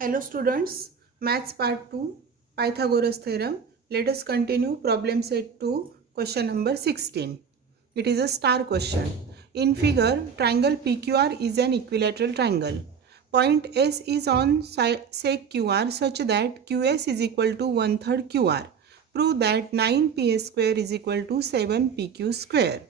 Hello students, Maths Part 2, Pythagoras Theorem. Let us continue problem set 2, question number 16. It is a star question. In figure, triangle PQR is an equilateral triangle. Point S is on sec QR such that QS is equal to 1/3 QR. Prove that 9PS square is equal to 7PQ square.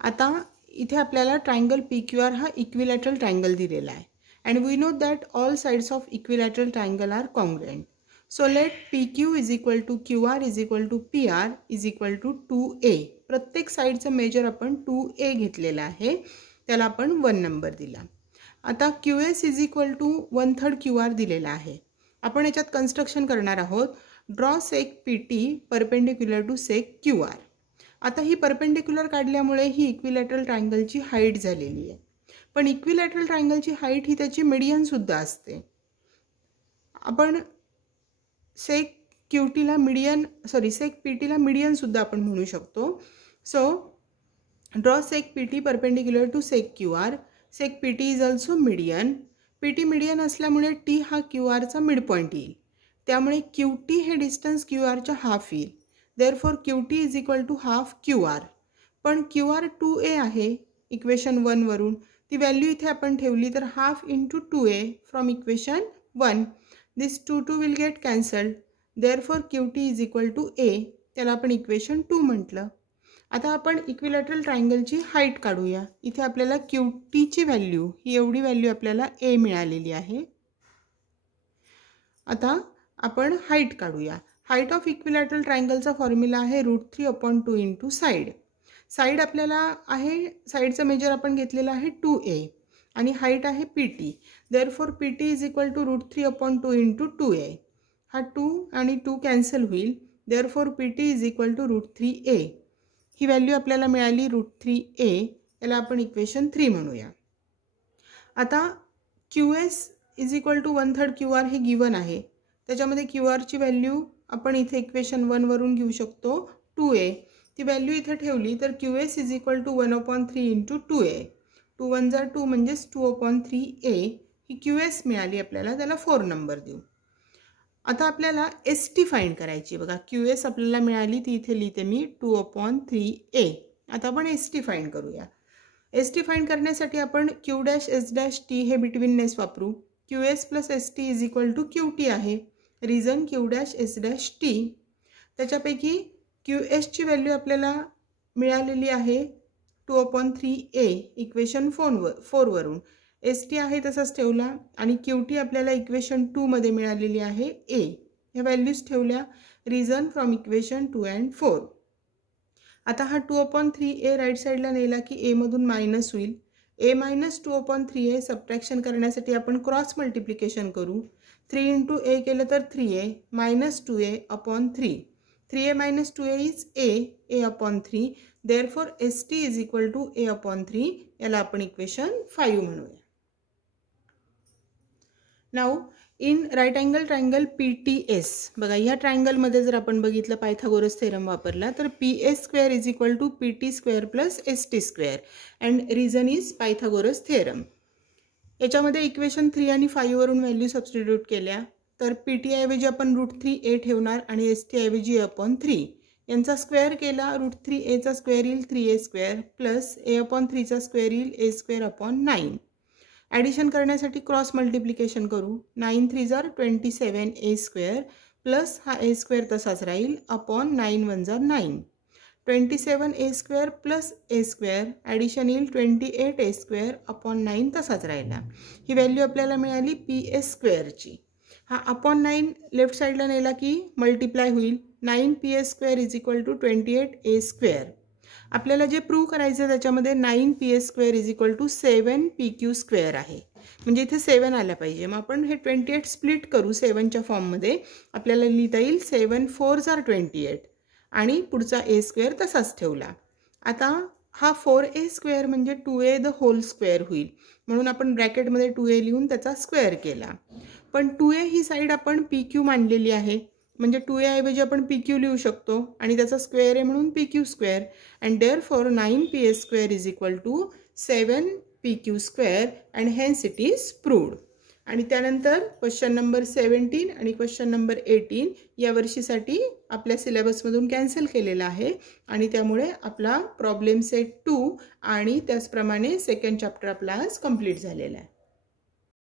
आता इथे आपल्याला triangle PQR हा equilateral triangle दिलेला आहे. And we know that all sides of equilateral triangle are congruent. So let PQ is equal to QR is equal to PR is equal to 2A. प्रत्येक साइडचं major आपण 2A घेतलेला आहे, त्याला आपण 1 number दिला. आता QS is equal to 1/3 QR दिलेला आहे. आपण याच्यात कन्स्ट्रक्शन करणार आहोत. Draw seg PT perpendicular to seg QR. आता ही परपेंडिक्युलर काढल्यामुळे ही इक्विलॅटरल ट्रायंगलची हाईट झालेली आहे. पण इक्विलॅटरल ट्रायंगलची हाईट ही त्याची मीडियन सुद्धा असते. आपण सेक क्यूटीला मीडियन सेक पीटीला मीडियन सुद्धा आपण म्हणू शकतो. So draw seg PT perpendicular to seg QR. Seg PT is also median. PT median असल्यामुळे टी हा क्यूआरचा मिड पॉईंट येईल, त्यामुळे क्यूटी हे डिस्टन्स क्यूआरच्या हाफ येईल. Therefore QT is equal to half QR. पण क्यूआर 2A आहे इक्वेशन 1 वरून. ती व्हॅल्यू इथे आपण ठेवली तर half into 2A from equation 1. This 2 will get cancelled. Therefore QT is equal to A. त्याला आपण इक्वेशन 2 म्हटलं. आता आपण इक्विलॅटरल ट्रायंगलची हाईट काढूया. इथे आपल्याला क्यूटीची व्हॅल्यू ही एवढी व्हॅल्यू आपल्याला A मिळालेली आहे. आता आपण हाईट काढूया. हाईट ऑफ इक्विलॅटरल ट्रायंगलचा फॉर्म्युला आहे √3/2 इंटू साईड. साईड आपल्याला आहे, साईडचं मेजर आपण घेतलेलं आहे 2A आणि हाईट आहे PT. Therefore PT is equal to √3/2 into 2A. हा 2 आणि 2 कॅन्सल होईल. Therefore PT is equal to √3A. ही व्हॅल्यू आपल्याला मिळाली √3A. याला आपण इक्वेशन 3 म्हणूया. आता QS is equal to 1/3 QR हे गिवन आहे. त्याच्यामध्ये QRची व्हॅल्यू आपण इथे इक्वेशन 1 वरून घेऊ शकतो 2A. ती व्हॅल्यू इथे ठेवली तर QS is equal to 1/3 into 2A. 2 1 जा 2 म्हणजेच 2/3A. ही QS मिळाली आपल्याला, त्याला 4 नंबर देऊ. आता आपल्याला ST फाइंड करायची. बघा QS आपल्याला मिळाली, ती इथे लिहिते मी 2/3A. आता आपण ST फाइंड करूया. ST फाइंड करण्यासाठी आपण Q'(S') हे बिटवीननेस वापरू. QS plus ST is equal to QT आहे. Reason Q'(S')T. त्याच्यापैकी QSची व्हॅल्यू आपल्याला मिळालेली आहे 2/3A इक्वेशन 4 वरून. ST आहे तसंच ठेवला आणि QT आपल्याला इक्वेशन 2 मध्ये मिळालेली आहे A. ह्या व्हॅल्यूज ठेवल्या. Reason from equation 2 and 4. आता हा 2/3A राईट साईडला नेला की A मधून मायनस होईल. A मायनस 2/3A सबट्रॅक्शन करण्यासाठी आपण क्रॉस मल्टिप्लिकेशन करू. 3 इंटू A केलं तर 3A minus 2A/3. 3A minus 2A is A/3. Therefore, ST is equal to A/3. याला आपण इक्वेशन 5 म्हणूया. Now, in right angle triangle PTS. बघा ह्या ट्रायंगलमध्ये जर आपण बघितलं पायथागोरस थेरम वापरला तर PS square is equal to PT square plus ST square. And reason is Pythagoras theorem. याच्यामध्ये इक्वेशन 3 आणि 5 वरून व्हॅल्यू सबस्टिट्यूट केल्या तर PT ऐवजी आपण √3A ठेवणार आणि ST ऐवजी A/3. यांचा स्क्वेअर केला √3Aचा स्क्वेअर येईल 3A² प्लस A/3चा स्क्वेअर येईल A²/9. ॲडिशन करण्यासाठी क्रॉस मल्टिप्लिकेशन करू. 9 3 जार 27A² प्लस हा A² तसाच राहील अपॉन 9 1 जार 9. 27A² plus A². ॲडिशन येईल 28A²/9 तसाच राहिला. ही व्हॅल्यू आपल्याला मिळाली PS²ची. हा अपॉन 9 लेफ्ट साईडला नेला की मल्टिप्लाय होईल. 9PS² is equal to 28A². आपल्याला जे प्रूव्ह करायचं आहे त्याच्यामध्ये 9PS² is equal to 7PQ² आहे. म्हणजे इथे 7 आल्या पाहिजे. मग आपण हे 28 स्प्लिट करू 7च्या फॉर्ममध्ये. आपल्याला लिहिता येईल 7 4 जार 28 आणि पुढचा A² तसाच ठेवला. आता हा 4A² म्हणजे 2A द होल स्क्वेअर होईल. म्हणून आपण ब्रॅकेटमध्ये 2A लिहून त्याचा स्क्वेअर केला. पण 2A ही साईड आपण PQ मानलेली आहे, म्हणजे 2A ऐवजी आपण PQ लिहू शकतो आणि त्याचा स्क्वेअर आहे म्हणून PQ². And therefore 9PS² is equal to 7PQ² and hence it is proved. आणि त्यानंतर क्वेश्चन नंबर 17 आणि क्वेश्चन नंबर 18 या वर्षीसाठी आपल्या सिलेबसमधून कॅन्सल केलेला आहे आणि त्यामुळे आपला प्रॉब्लेम सेट 2 आणि त्याचप्रमाणे सेकंड चॅप्टर आपला आज कंप्लीट झालेला आहे.